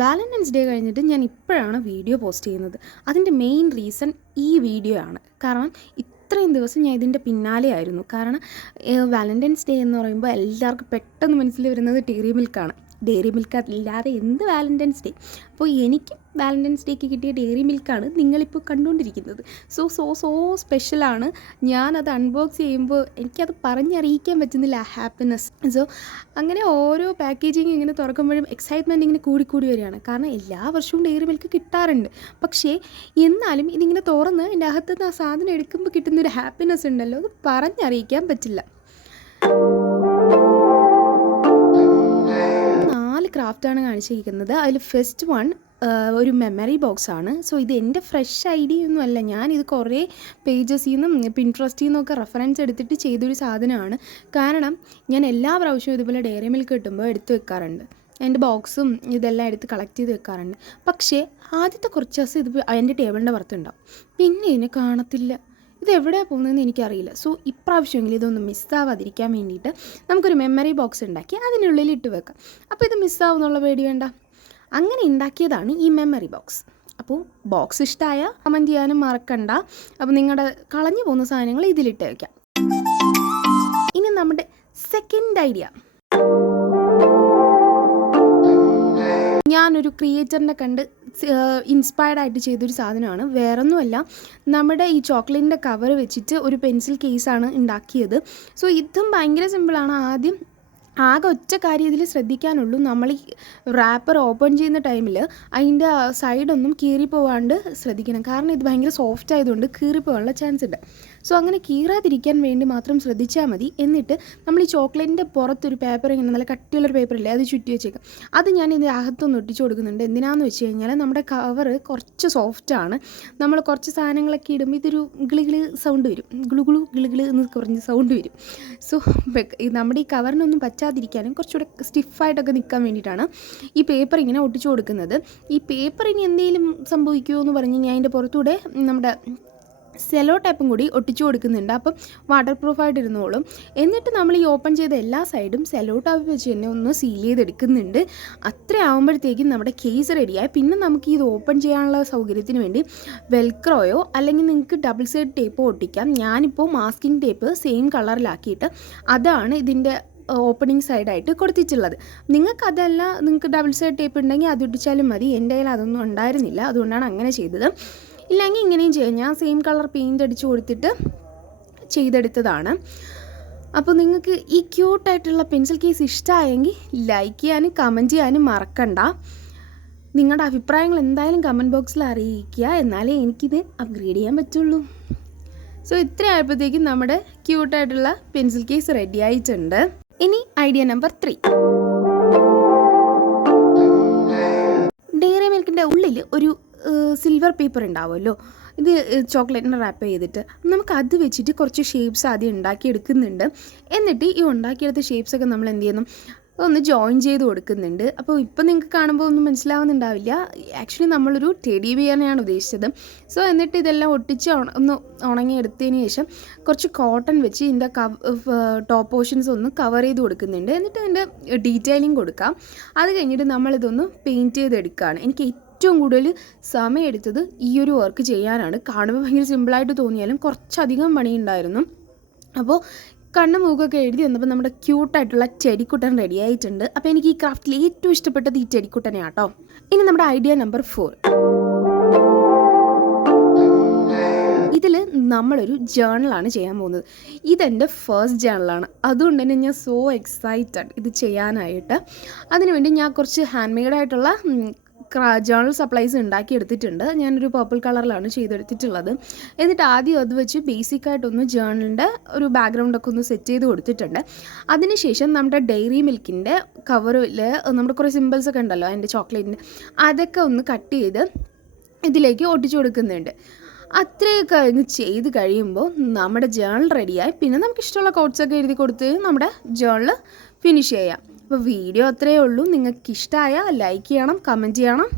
Valentine's day കഴിഞ്ഞിട്ട് ഞാൻ ഇപ്പോഴാണ് വീഡിയോ പോസ്റ്റ് ചെയ്യുന്നത്. അതിൻ്റെ മെയിൻ റീസൺ ഈ വീഡിയോ ആണ്. കാരണം ഇത്രയും ദിവസം ഞാൻ ഇതിൻ്റെ പിന്നാലെ ആയിരുന്നു. കാരണം വാലന്റൈൻസ് ഡേ എന്ന് പറയുമ്പോൾ എല്ലാവർക്കും പെട്ടെന്ന് മനസ്സിൽ വരുന്നത് ഡെയറി മിൽക്കാണ്. ഡെയറി മിൽക്ക് ഇല്ലാതെ എന്ത് വാലന്റൈൻസ് ഡേ. അപ്പോൾ എനിക്ക് വാലന്റൈൻസ് ഡേക്ക് കിട്ടിയ ഡെയറി മിൽക്കാണ് നിങ്ങളിപ്പോൾ കണ്ടുകൊണ്ടിരിക്കുന്നത്. സോ സ്പെഷ്യലാണ്. ഞാനത് അൺബോക്സ് ചെയ്യുമ്പോൾ എനിക്കത് പറഞ്ഞറിയിക്കാൻ പറ്റുന്നില്ല ഹാപ്പിനെസ്. സോ അങ്ങനെ ഓരോ പാക്കേജിങ് ഇങ്ങനെ തുറക്കുമ്പോഴും എക്സൈറ്റ്മെൻറ്റ് ഇങ്ങനെ കൂടിക്കൂടി വരികയാണ്. കാരണം എല്ലാ വർഷവും ഡെയറി മിൽക്ക് കിട്ടാറുണ്ട്. പക്ഷേ എന്നാലും ഇതിങ്ങനെ തുറന്ന് എൻ്റെ അകത്തുനിന്ന് ആ സാധനം എടുക്കുമ്പോൾ കിട്ടുന്നൊരു ഹാപ്പിനെസ് ഉണ്ടല്ലോ, അത് പറഞ്ഞറിയിക്കാൻ പറ്റില്ല. 4 ക്രാഫ്റ്റാണ് കാണിച്ചിരിക്കുന്നത്. അതിൽ ഫസ്റ്റ് വൺ ഒരു മെമ്മറി ബോക്സാണ്. സോ ഇത് എൻ്റെ ഫ്രഷ് ഐഡിയ ഒന്നും അല്ല. ഞാനിത് കുറേ പേജസിൽ നിന്നും പിൻട്രസ്റ്റിൽ നിന്നൊക്കെ റെഫറൻസ് എടുത്തിട്ട് ചെയ്തൊരു സാധനമാണ്. കാരണം ഞാൻ എല്ലാ പ്രാവശ്യവും ഇതുപോലെ ഡെയറി മിൽക്ക് കിട്ടുമ്പോൾ എടുത്ത് വെക്കാറുണ്ട്. എൻ്റെ ബോക്സും ഇതെല്ലാം എടുത്ത് കളക്ട് ചെയ്ത് വെക്കാറുണ്ട്. പക്ഷേ ആദ്യത്തെ കുറച്ച് ദിവസം ഇത് എൻ്റെ ടേബിളിൻ്റെ പുറത്തുണ്ടാവും, പിന്നെ ഇതിനെ കാണത്തില്ല. ഇതെവിടെയാണ് പോകുന്നതെന്ന് എനിക്കറിയില്ല. സോ ഇപ്രാവശ്യമെങ്കിലും ഇതൊന്ന് മിസ്സാവാതിരിക്കാൻ വേണ്ടിയിട്ട് നമുക്കൊരു മെമ്മറി ബോക്സ് ഉണ്ടാക്കി അതിനുള്ളിൽ ഇട്ട് വെക്കാം. അപ്പോൾ ഇത് മിസ്സാവുന്നുള്ള പേടി വേണ്ട. അങ്ങനെ ഉണ്ടാക്കിയതാണ് ഈ മെമ്മറി ബോക്സ്. അപ്പോൾ ബോക്സ് ഇഷ്ടമായ കമൻറ്റ് ചെയ്യാനും മറക്കണ്ട. അപ്പോൾ നിങ്ങളുടെ കളഞ്ഞു പോകുന്ന സാധനങ്ങൾ ഇതിലിട്ട് വയ്ക്കാം. ഇനി നമ്മുടെ സെക്കൻഡ് ഐഡിയ, ഞാനൊരു ക്രിയേറ്ററിനെ കണ്ട് ഇൻസ്പയർഡ് ആയിട്ട് ചെയ്തൊരു സാധനമാണ്. വേറൊന്നുമല്ല, നമ്മുടെ ഈ ചോക്ലേറ്റിൻ്റെ കവർ വെച്ചിട്ട് ഒരു പെൻസിൽ കേസാണ് ഉണ്ടാക്കിയത്. സോ ഇതും ഭയങ്കര സിമ്പിളാണ്. ആദ്യം ആകെ ഒറ്റ കാര്യം ഇതിൽ ശ്രദ്ധിക്കാനുള്ളൂ, നമ്മൾ ഈ റാപ്പർ ഓപ്പൺ ചെയ്യുന്ന ടൈമിൽ അതിൻ്റെ സൈഡൊന്നും കീറിപ്പോവാണ്ട് ശ്രദ്ധിക്കണം. കാരണം ഇത് ഭയങ്കര സോഫ്റ്റ് ആയതുകൊണ്ട് കീറിപ്പോവാനുള്ള ചാൻസ് ഉണ്ട്. സോ അങ്ങനെ കീറാതിരിക്കാൻ വേണ്ടി മാത്രം ശ്രദ്ധിച്ചാൽ മതി. എന്നിട്ട് നമ്മൾ ഈ ചോക്ലേറ്റിൻ്റെ പുറത്തൊരു പേപ്പർ, ഇങ്ങനെ നല്ല കട്ടിയുള്ളൊരു പേപ്പറില്ലേ, അത് ചുറ്റി വെച്ചേക്കാം. അത് ഞാൻ ഇതിൻ്റെ അകത്തൊന്ന് ഒട്ടിച്ച് കൊടുക്കുന്നുണ്ട്. എന്തിനാന്ന് വെച്ച് കഴിഞ്ഞാൽ നമ്മുടെ കവർ കുറച്ച് സോഫ്റ്റാണ്. നമ്മൾ കുറച്ച് സാധനങ്ങളൊക്കെ ഇടുമ്പോൾ ഇതൊരു ഗിളിഗിളി സൗണ്ട് വരും, ഗിളിഗിളി എന്ന് കുറഞ്ഞ സൗണ്ട് വരും. സോ നമ്മുടെ ഈ കവറിനൊന്നും പറ്റാതിരിക്കാനും കുറച്ചുകൂടെ സ്റ്റിഫായിട്ടൊക്കെ നിൽക്കാൻ വേണ്ടിയിട്ടാണ് ഈ പേപ്പർ ഇങ്ങനെ ഒട്ടിച്ചു കൊടുക്കുന്നത്. ഈ പേപ്പർ ഇനി എന്തെങ്കിലും സംഭവിക്കുമോ എന്ന് പറഞ്ഞ് ഞാൻ അതിൻ്റെ പുറത്തൂടെ നമ്മുടെ സെലോ ടൈപ്പും കൂടി ഒട്ടിച്ചു കൊടുക്കുന്നുണ്ട്. അപ്പം വാട്ടർ പ്രൂഫായിട്ട് ഇരുന്നോളും. എന്നിട്ട് നമ്മൾ ഈ ഓപ്പൺ ചെയ്ത എല്ലാ സൈഡും സെലോ ടൈപ്പ് വെച്ച് തന്നെ ഒന്ന് സീൽ ചെയ്തെടുക്കുന്നുണ്ട്. അത്ര ആകുമ്പോഴത്തേക്കും നമ്മുടെ കേസ് റെഡിയായി. പിന്നെ നമുക്ക് ഇത് ഓപ്പൺ ചെയ്യാനുള്ള സൗകര്യത്തിന് വേണ്ടി വെൽക്രോയോ അല്ലെങ്കിൽ നിങ്ങൾക്ക് ഡബിൾ സൈഡ് ടേപ്പോ ഒട്ടിക്കാം. ഞാനിപ്പോൾ മാസ്കിംഗ് ടേപ്പ് സെയിം കളറിലാക്കിയിട്ട് അതാണ് ഇതിൻ്റെ ഓപ്പണിംഗ് സൈഡായിട്ട് കൊടുത്തിട്ടുള്ളത്. നിങ്ങൾക്കതല്ല, നിങ്ങൾക്ക് ഡബിൾ സൈഡ് ടേപ്പ് ഉണ്ടെങ്കിൽ അത് ഒട്ടിച്ചാലും മതി. എൻ്റെ കയ്യിൽ അതൊന്നും ഉണ്ടായിരുന്നില്ല, അതുകൊണ്ടാണ് അങ്ങനെ ചെയ്തത്. ഇല്ലെങ്കിൽ ഇങ്ങനെയും ചെയ്യാം. ഞാൻ സെയിം കളർ പെയിൻ്റ് അടിച്ച് കൊടുത്തിട്ട് ചെയ്തെടുത്തതാണ്. അപ്പോൾ നിങ്ങൾക്ക് ഈ ക്യൂട്ടായിട്ടുള്ള പെൻസിൽ കേസ് ഇഷ്ടമായെങ്കിൽ ലൈക്ക് ചെയ്യാനും കമൻറ്റ് ചെയ്യാനും മറക്കണ്ട. നിങ്ങളുടെ അഭിപ്രായങ്ങൾ എന്തായാലും കമൻറ്റ് ബോക്സിൽ അറിയിക്കുക, എന്നാലേ എനിക്കിത് അപ്ഗ്രേഡ് ചെയ്യാൻ പറ്റുള്ളൂ. സോ ഇത്ര ആയപ്പോഴത്തേക്കും നമ്മുടെ ക്യൂട്ടായിട്ടുള്ള പെൻസിൽ കേസ് റെഡി ആയിട്ടുണ്ട്. ഇനി ഐഡിയ നമ്പർ 3. ഡെയറി മിൽക്കിൻ്റെ ഉള്ളിൽ ഒരു സിൽവർ പേപ്പർ ഉണ്ടാവുമല്ലോ, ഇത് ചോക്ലേറ്റിനെ റാപ്പ് ചെയ്തിട്ട് നമുക്കത് വെച്ചിട്ട് കുറച്ച് ഷേപ്സ് ആദ്യം ഉണ്ടാക്കിയെടുക്കുന്നുണ്ട്. എന്നിട്ട് ഈ ഉണ്ടാക്കിയെടുത്ത ഷേപ്സൊക്കെ നമ്മൾ എന്ത് ചെയ്യുന്നു, ഒന്ന് ജോയിൻ ചെയ്ത് കൊടുക്കുന്നുണ്ട്. അപ്പോൾ ഇപ്പോൾ നിങ്ങൾക്ക് കാണുമ്പോൾ ഒന്നും മനസ്സിലാവുന്നുണ്ടാവില്ല. ആക്ച്വലി നമ്മളൊരു ടെഡി ബിയറിനെയാണ് ഉദ്ദേശിച്ചത്. സോ എന്നിട്ട് ഇതെല്ലാം ഒട്ടിച്ച് ഒന്ന് ഉണങ്ങിയെടുത്തതിന് ശേഷം കുറച്ച് കോട്ടൺ വെച്ച് ഇതിൻ്റെ ടോപ്പ് പോർഷൻസ് ഒന്ന് കവർ ചെയ്ത് കൊടുക്കുന്നുണ്ട്. എന്നിട്ട് അതിൻ്റെ ഡീറ്റെയിലിംഗ് കൊടുക്കാം. അത് കഴിഞ്ഞിട്ട് നമ്മളിതൊന്ന് പെയിൻറ്റ് ചെയ്തെടുക്കുകയാണ്. എനിക്ക് ഏറ്റവും കൂടുതൽ സമയം എടുത്തത് ഈ ഒരു വർക്ക് ചെയ്യാനാണ്. കാണുമ്പോൾ ഭയങ്കര സിമ്പിളായിട്ട് തോന്നിയാലും കുറച്ചധികം പണിയുണ്ടായിരുന്നു. അപ്പോൾ കണ്ണും മൂക്കൊക്കെ എഴുതി വന്നപ്പോൾ നമ്മുടെ ക്യൂട്ടായിട്ടുള്ള ചെടിക്കുട്ടൻ റെഡി ആയിട്ടുണ്ട്. അപ്പോൾ എനിക്ക് ഈ ക്രാഫ്റ്റിൽ ഏറ്റവും ഇഷ്ടപ്പെട്ടത് ഈ ചെടിക്കുട്ടനെ ആട്ടോ. ഇനി നമ്മുടെ ഐഡിയ നമ്പർ 4. ഇതിൽ നമ്മളൊരു ജേർണലാണ് ചെയ്യാൻ പോകുന്നത്. ഇതെൻ്റെ ഫസ്റ്റ് ജേർണലാണ്. അതുകൊണ്ട് തന്നെ ഞാൻ സോ എക്സൈറ്റഡ് ഇത് ചെയ്യാനായിട്ട്. അതിനുവേണ്ടി ഞാൻ കുറച്ച് ഹാൻഡ് മെയ്ഡായിട്ടുള്ള ജേർണൽ സപ്ലൈസ് ഉണ്ടാക്കി എടുത്തിട്ടുണ്ട്. ഞാനൊരു പർപ്പിൾ കളറിലാണ് ചെയ്തെടുത്തിട്ടുള്ളത്. എന്നിട്ട് ആദ്യം അത് വെച്ച് ബേസിക്കായിട്ടൊന്ന് ജേർണലിൻ്റെ ഒരു ബാക്ക്ഗ്രൗണ്ടൊക്കെ ഒന്ന് സെറ്റ് ചെയ്ത് കൊടുത്തിട്ടുണ്ട്. അതിനുശേഷം നമ്മുടെ ഡെയറി മിൽക്കിൻ്റെ കവറിൽ നമ്മുടെ കുറേ സിമ്പിൾസൊക്കെ ഉണ്ടല്ലോ അതിൻ്റെ ചോക്ലേറ്റിൻ്റെ, അതൊക്കെ ഒന്ന് കട്ട് ചെയ്ത് ഇതിലേക്ക് ഒട്ടിച്ചു കൊടുക്കുന്നുണ്ട്. അത്രയൊക്കെ കഴിഞ്ഞ് ചെയ്ത് കഴിയുമ്പോൾ നമ്മുടെ ജേർണൽ റെഡിയായി. പിന്നെ നമുക്ക് ഇഷ്ടമുള്ള കോട്ട്സൊക്കെ എഴുതി കൊടുത്ത് നമ്മുടെ ജേർണൽ ഫിനിഷ് ചെയ്യാം. അപ്പോൾ വീഡിയോ അത്രയേ ഉള്ളൂ. നിങ്ങൾക്ക് ഇഷ്ടമായ ലൈക്ക് ചെയ്യണം, കമൻറ്റ് ചെയ്യണം.